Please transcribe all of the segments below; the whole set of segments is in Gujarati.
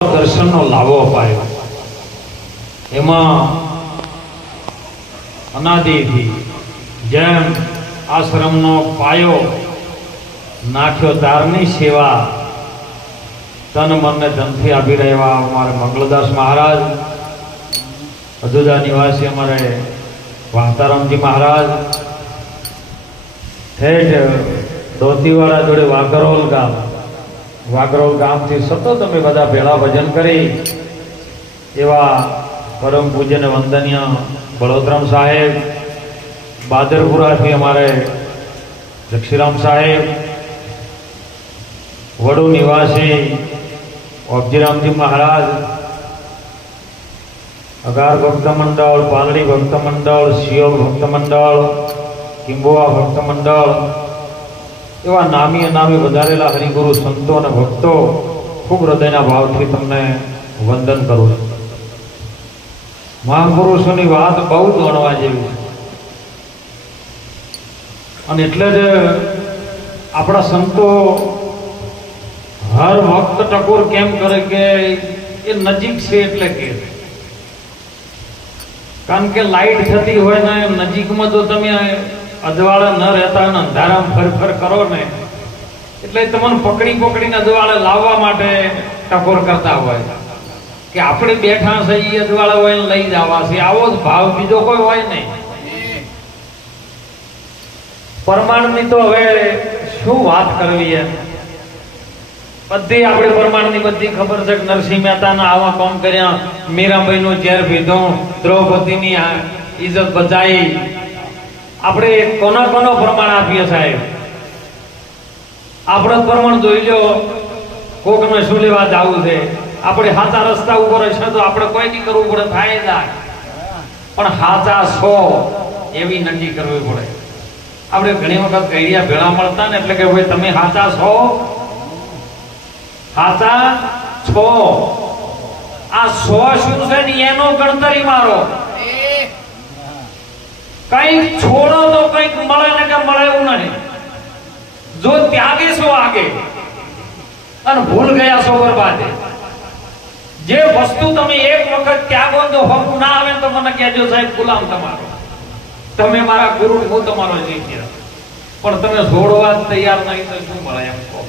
દર્શનનો લાવો અપાયો. એમાં અનાદિથી જેમ આશ્રમનો પાયો નાખ્યો તારની સેવા તન મનને ધનથી આપી રહ્યા અમારે મંગળદાસ મહારાજ, અધુદા નિવાસી અમારે વાતારામજી મહારાજ, ઠેઠ દોતીવાળા જોડે વાગરોલ ગામથી સતત અમે બધા ભેળા ભજન કરી એવા પરમ પૂજ્ય ને વંદનીય બળોતરામ સાહેબ, બાદરપુરાથી અમારે જક્ષીરામ સાહેબ, વડુ નિવાસી ઓબજીરામજી મહારાજ, અગાર ભક્ત મંડળ, પાલડી ભક્ત મંડળ, સિયોલ ભક્ત મંડળ, કિંબોવા ભક્ત મંડળ, એવા નામી અનામી વધારેલા હરિગુરુ સંતો અને ભક્તો ખૂબ હૃદયના ભાવથી તમને વંદન કરું છું. મહાપુરુષોની વાત બહુ ગણવા જેવી છે અને એટલે જ આપણા સંતો હર વખત ટકોર કેમ કરે કે એ નજીક છે એટલે કે, કારણ કે લાઈટ થતી હોય ને નજીકમાં જો તમે અજવાળા ન રહેતા હોય ને અંધારામાં ફર કરો ને એટલે તમને પકડીને અજવાળા લાવવા માટે ટકોર કરતા હોય કે આપણે બેઠા છે એ અજવાળા હોય લઈ જવા છે. આવો જ ભાવ બીજો કોઈ હોય નહીં. પરમાણુની તો હવે શું વાત કરવી એમ, બધી આપણે પરમાણુની બધી ખબર છે કે નરસિંહ મહેતાના આવા કામ કર્યા, મીરાબાઈનો ઝેર પીધો, દ્રૌપદીની ઇજ્જત બચાવી. આપણે કોનો પ્રમાણ આપીએ સાહેબ? આપણે પ્રમાણ જોઈ લો, કોકને શું લેવા જવું છે, આપણે સાચા રસ્તા ઉપર હશે તો આપણે કોઈ નહીં કરવું પડે, થાય જાય, પણ સાચા 100 એવી નક્કી કરવી પડે. આપણે ઘણી વખત કૈડિયા ભેળા મળતા ને એટલે કે ભાઈ તમે સાચા 100, સાચા 6, આ 100 શું છે ને એનો ગણતરી મારો. કઈક છોડો તો કઈક મળે ને કે મળે એવું નહીં. જો ત્યાગે છો આગે અને ભૂલ ગયા છો બરબાદ. જે વસ્તુ તમે એક વખત ત્યાગો તો હક ના આવે તો મને કહેજો સાહેબ, ગુલામ તમારો, તમે મારા ગુરુ, હું તમારો શિષ્ય, પણ તમે છોડવા તૈયાર નહીં તો શું મળે એમ કહો.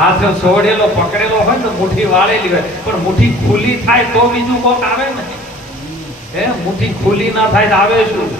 હાથ છોડેલો પકડેલો હોય તો મુઠ્ઠી વાળેલી હોય, પણ મુઠ્ઠી ખુલ્લી થાય તો બીજું કોક આવે ને. મુઠ્ઠી ખુલ્લી ના થાય તો આવે શું?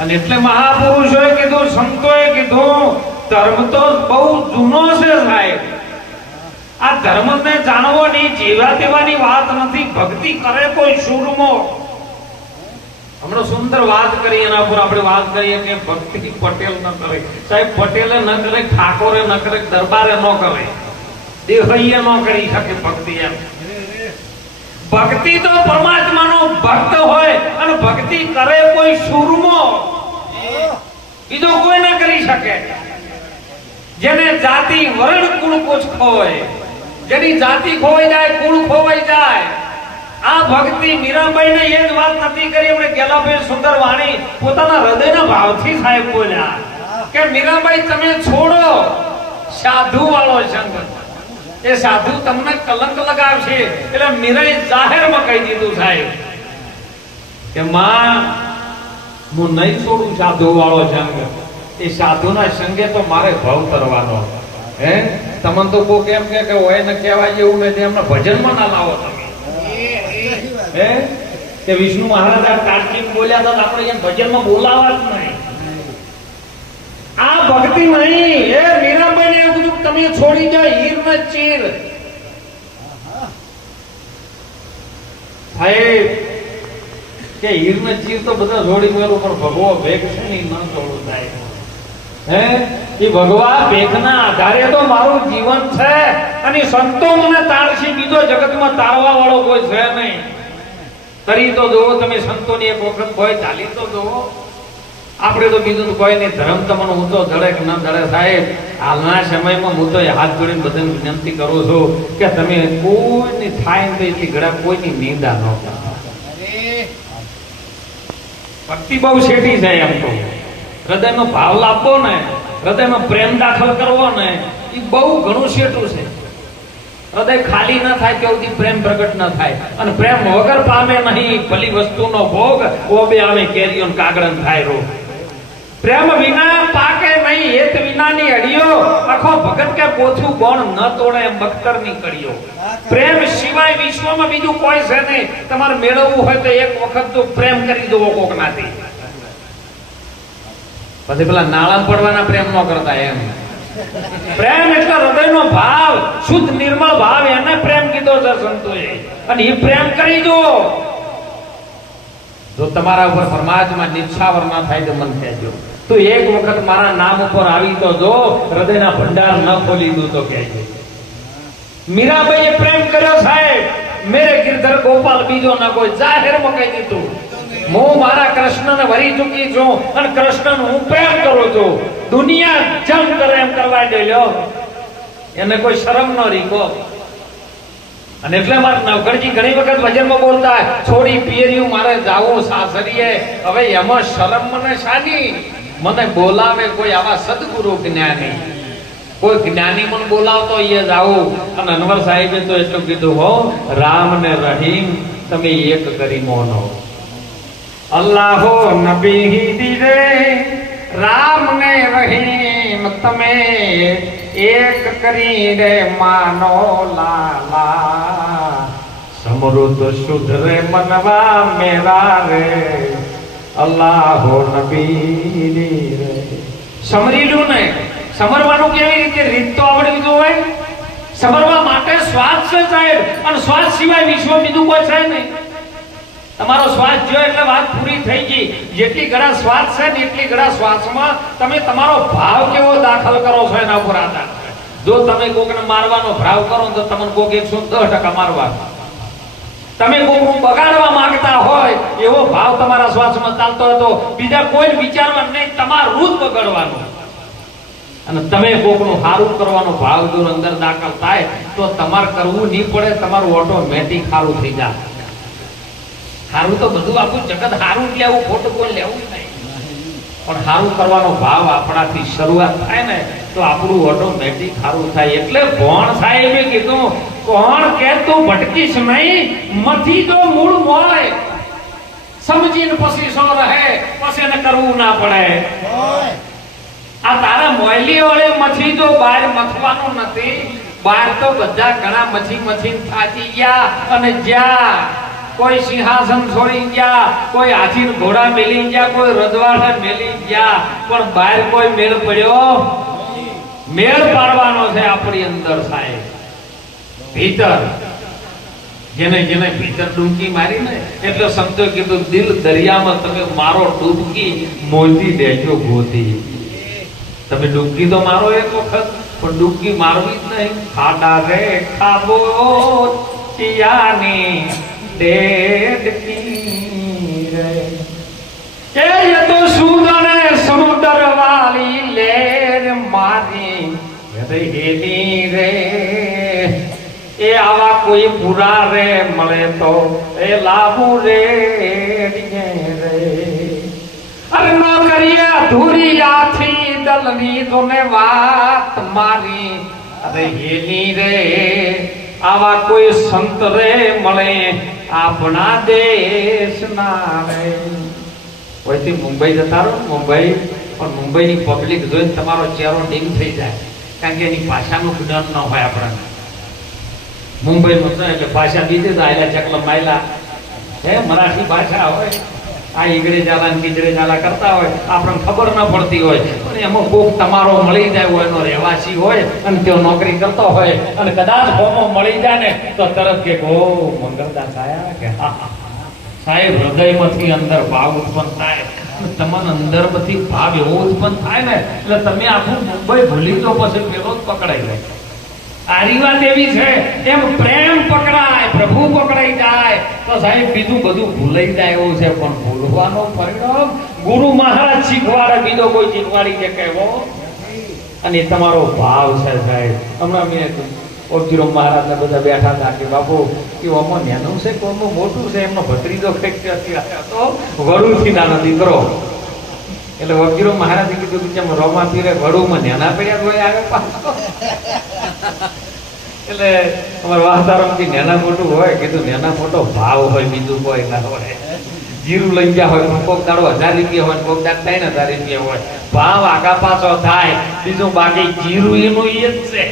અને એટલે મહાપુરુષોએ કીધું, સંતોએ કીધું, ધર્મ તો બહુ જૂનો છે સાહેબ. આ ધર્મને જાણવાની જીવા દેવાની વાત નથી. ભક્તિ કરે કોઈ સુરમો. હમણાં સુંદર વાત કરી, એના પર આપણે વાત કરીએ કે ભક્તિ પટેલ ન કરે સાહેબ. પટેલે ન કરે, ઠાકોરે ન કરે, દરબારે ન કરે, દેવૈયા ન કરી શકે ભક્તિ. એમ ભક્તિ તો પરમાત્માનો ભક્ત હોય અને ભક્તિ કરે કોઈ સુરમો, બીજો કોઈ ના કરી શકે. જેને જાતિ વર્ણ કુળ કુછ ખોય, જેની જાતિ ખોવાઈ જાય, કુળ ખોવાઈ જાય. આ ભક્તિ મીરાબાઈ ને એ જ વાત નથી કરી, એમણે ગેલાભાઈ સુંદર વાણી પોતાના હૃદયના ભાવથી સાહેબ બોલ્યા કે મીરાબાઈ તમે છોડો સાધુ વાળો સંગ, એ સાધુ તમને કલંક લગાવશે. એટલે મીરાએ જાહેરમાં કહી દીધું સાહેબ કે માં હું નહીં છોડું સાધુ વાળો સંગ. એ સાધુના સંગે તો મારે ભાવ કરવાનો. તમને તો કોઈ કેમ કે હોય ને કહેવાય એવું નથી, એમને ભજનમાં ના લાવો તમે. કે વિષ્ણુ મહારાજ કાર્તિક બોલ્યા હતા, આપણે એમ ભજનમાં બોલાવા જ નહીં. આ ભક્તિ નહીં. એ મીરાબાઈ ને એવું કીધું તમે છોડી જાઓ હીર ને ચીર. સાહેબ કે હીર ને ચીર તો બધા છોડી ગયેલું, પણ ભગવો ભેગ છે ને ન છોડવું થાય. એ ભગવા ભેગના આધારે તો મારું જીવન છે અને સંતો મને તારશે, બીજો જગતમાં તારવા વાળો કોઈ છે નહીં. કરી તો જોવો તમે સંતોની એક વખત કોઈ ચાલી તો જોવો. આપણે તો બીજું કોઈ નહીં. ધર્મ તમને હું તો જડે કે ન જડે સાહેબ, હાલના સમયમાં હું તો હાથ જોડીને બધાને વિનંતી કરું છું કે તમે કોઈની થાય ને એટલી ઘડા કોઈની નિંદા ન કરો. ભક્તિ બહુ શેઠી છે. એમ તો હૃદયમાં ભાવ લાવવો ને, હૃદયમાં પ્રેમ દાખલ કરવો ને, એ બહુ ઘણું શેઠું છે. હૃદય ખાલી ન થાય ત્યાં સુધી પ્રેમ પ્રગટ ન થાય. અને પ્રેમ વગર પામે નહીં ભલી વસ્તુનો ભોગ, ઓબે આવે કેરીઓ ને કાગળન થાય રોગ. પ્રેમ વિના પાકે નહીં હેત વિનાની અડીઓ, આખો ભગત કે પોછું કોણ ન તોડે એમ બખ્તરની કડીઓ. પ્રેમ સિવાય વિશ્વમાં બીજું કોઈ છે નહીં. તમારે મેળવવું હોય તો એક વખત તો પ્રેમ કરી દો કોકનાથી. પછી પેલા નાળા પડવાના પ્રેમ ન કરતા એમ. પ્રેમ એટલે હૃદયનો ભાવ, શુદ્ધ નિર્મળ ભાવ, એને પ્રેમ કીધો છે સંતોએ. અને એ પ્રેમ કરી દો. જો તમારા ઉપર પરમાત્મા નિચ્છાવર ના થાય તો મન કહેજો. તું એક વખત મારા નામ ઉપર આવી તો જો, હૃદયના ભંડાર ન ખોલી દઉં તો કહેજો. મીરાબાઈએ પ્રેમ કર્યો સાહેબ, મેરે ગિરધર ગોપાલ બીજો ના કોઈ, જાહેરમાં કહી દીધું હું મારા કૃષ્ણને વરી ચૂકી છું અને કૃષ્ણને હું પ્રેમ કરું છું. દુનિયા જંગ કરે એમ કરવા દે લ્યો, એને કોઈ શરમ ન રીકો. અને એટલે મારે નવઘણજી ઘણી વખત ભજનમાં બોલતા, છોડી પિયરિયું મારે જાવું સાસરીએ, હવે એમાં શરમ મને શાની? મને બોલાવે કોઈ આવા સદગુરુ જ્ઞાની, કોઈ જ્ઞાની મને બોલાવતો એ જાવું. અને અનવર સાહેબે તો એટલું કીધું, હો રામ ને રહીમ તમે એક કરી મોનો. અલ્લાહો નબી દીરે રામ ને રહીમ તમે એક કરી રે માનો લાલા. સમૃદ્ધ શુદ્ધ રે મનવા મેરા રે અલ્લાહો નબી રે. સમરીલું ને સમરવાનું કેવી રીતે રીત તો આવડવી જોઈએ. સમરવા માટે શ્વાસ છે સાહેબ, અને શ્વાસ સિવાય વિશ્વ બીજું કોઈ છે નહીં. તમારો શ્વાસ જો એટલે વાત પૂરી થઈ ગઈ. જેટલી ઘડા શ્વાસ છે ને એટલી ઘડા શ્વાસમાં તમે તમારો ભાવ કેવો દાખલ કરો છો એના ઉપર આધાર છે. જો તમે કોકને મારવાનો ભાવ કરો તો તમને કોક 110% મારવા. તમે કોકનું બગાડવા માંગતા હોય એવો ભાવ તમારા શ્વાસમાં ચાલતો હોય તો બીજા કોઈ વિચારવા નહીં, તમારું જ બગાડવાનું. અને તમે કોકનું સારું કરવાનો ભાવ જો અંદર દાખલ થાય તો તમારે કરવું નહીં પડે, તમારું ઓટોમેટિક સારું થઈ જાય. સારું તો બધું આખું જગત સારું જ લેવું, ખોટું કોઈ લેવું નહીં. પણ સારું કરવાનો ભાવ આપણાથી શરૂઆત થાય ને તો આપણું ઓટોમેટિક સારું થાય. એટલે ભણ સાહેબે કીધું, કોણ કે તું ભટકીશ નહીં, મથી જો મૂળ મોળે સમજીને પછી સો રહે, પછી એને કરવું ના પડે. આ તારા મોયલી વડે મથી જો બહાર મથવાનું નથી. બહાર તો બધા ઘણા મથી થાકી ગયા અને જ્યાં કોઈ સિંહાસન છોડી ગયા, કોઈ હાથી ઘોડા મેલી ગયા, કોઈ રજવાડા મેલી ગયા, પણ બહાર કોઈ મેળ પડ્યો. મેળ પાડવાનો છે આપણી અંદર સાહેબ, ભીતર. જેને જેને ભીતર ડૂબકી મારી ને એટલે સંતો કીધું, દિલ દરિયામાં તમે મારો ડૂબકી, મોતી દેજો ગોતી. તમે ડૂબકી તો મારો એક વખત, પણ ડૂબકી મારવી જ નહીં. ખાડા રે ખાબો તિયાની દેડકી રે, એ તો સુદણે સમુદ્ર વાળી લેર મારી હેલી રે. એ આવા કોઈ પૂરા રે મળે તો એ લાભુ રે રે. અરે ન કરીએ અધૂરી આથી દલની તોને વાત મારી અરે હેલી રે. આવા કોઈ સંત રે મળે આપણા દેશના રે. કોઈથી મુંબઈ જતા રહો, મુંબઈ, પણ મુંબઈની પબ્લિક જોઈને તમારો ચહેરો ડીમ થઈ જાય, કારણ કે એની ભાષાનું જ્ઞાન ન હોય આપણને. મુંબઈમાં તો એટલે ભાષા દીધી તો આયલા ચકલા માયલા, હે મરાઠી ભાષા હોય, આ ઈગડે જાલા ને કીજડે જાલા કરતા હોય, આપણને ખબર ન પડતી હોય. પણ એમાં કોક તમારો મળી જાય હોય, એનો રહેવાસી હોય અને તેઓ નોકરી કરતો હોય અને કદાચ હોમો મળી જાય ને તો તરત કે ઓ મંગળદાસ આયા કે હા સાહેબ. હૃદયમાંથી અંદર ભાવ ઉત્પન્ન થાય, તમને અંદરમાંથી ભાવ એવો ઉત્પન્ન થાય ને એટલે તમે આખું મુંબઈ ભૂલી તો પછી પેલો જ પકડાઈ જાય. આરી વાત એવી છે, એમ પ્રેમ પકડાય, પ્રભુ પકડાઈ જાય તો સાહેબ બીજું બધું ભૂલાઈ જાય એવું છે. પણ ભૂલવાનો પરિણામ ગુરુ મહારાજ શીખવાડે, બીજો કોઈ શીખવાડી કે કહેવો. અને તમારો ભાવ છે સાહેબ. હમણાં મેં ઓજીરો મહારાજ ને બધા બેઠા હતા કે બાપુ કે આમાં નાનું છે કે આમાં મોટું છે, એમનો ભત્રીજો કંઈક હતો વડુથી નાનો દીકરો. એટલે વગીરો મહારાજે કીધું કે જેમ રોમા પીરે વડુમાં નાના પડ્યા હોય આવે પાછો. એટલે અમારા વાતાવરણથી નાના મોટું હોય કીધું નાના મોટો ભાવ હોય બીજું કોઈ ના હોય. જીરું લઈ ગયા હોય કોક દાડો 1000 રૂપિયા હોય કોક દાડ 3000 રૂપિયા હોય ભાવ આગા પાછો થાય બીજું બાકી જીરું એનું એ જ છે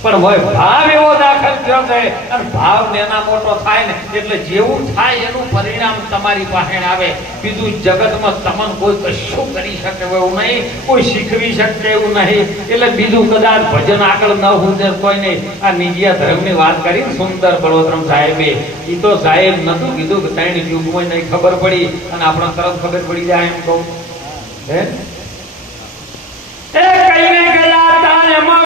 પણ હોય ભાવ એવો દાખલ થયો છે અને ભાવ નાના મોટો થાય ને એટલે જેવું થાય એનું પરિણામ તમારી પાસે આવે. બીજું જગતમાં તમને કોઈ કશું કરી શકે એવું નહીં, કોઈ શીખવી શકે એવું નહીં. એટલે બીજું કદાચ ભજન આગળ ન હોય કોઈ નહીં. આ નિજિયા ધર્મની વાત કરી સુંદર બળવંતરામ સાહેબે, એ તો સાહેબ નતું કીધું કે 3 યુગમાં નહીં ખબર પડી અને આપણે તરત ખબર પડી જાય એમ કહું હે